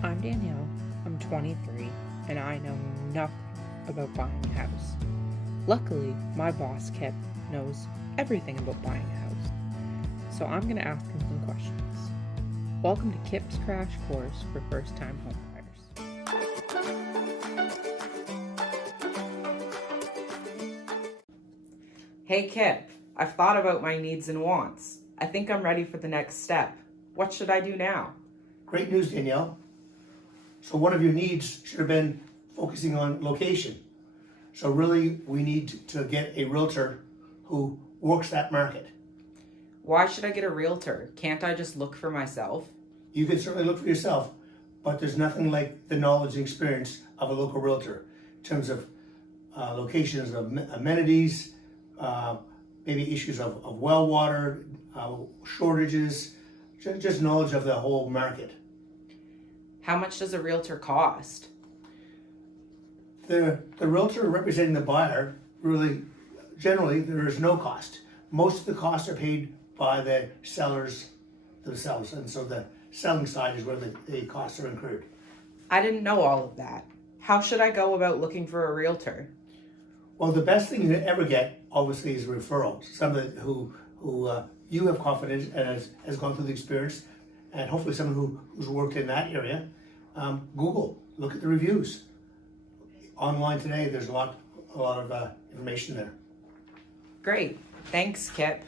I'm Danielle, I'm 23, and I know nothing about buying a house. Luckily, my boss, Kip, knows everything about buying a house, so I'm going to ask him some questions. Welcome to Kip's Crash Course for First-Time Homebuyers. Hey Kip, I've thought about my needs and wants. I think I'm ready for the next step. What should I do now? Great news, Danielle. So one of your needs should have been focusing on location. So really, we need to get a realtor who works that market. Why should I get a realtor? Can't I just look for myself? You can certainly look for yourself, but there's nothing like the knowledge and experience of a local realtor in terms of locations of amenities, maybe issues of well water, shortages, just knowledge of the whole market. How much does a realtor cost? The realtor representing the buyer, really, generally, there is no cost. Most of the costs are paid by the sellers themselves, and so the selling side is where the costs are incurred. I didn't know all of that. How should I go about looking for a realtor? Well, the best thing you ever get, obviously, is a referral. Somebody who you have confidence and has gone through the experience, and hopefully someone who's worked in that area. Google, look at the reviews. Online today, there's a lot of information there. Great. Thanks, Kip.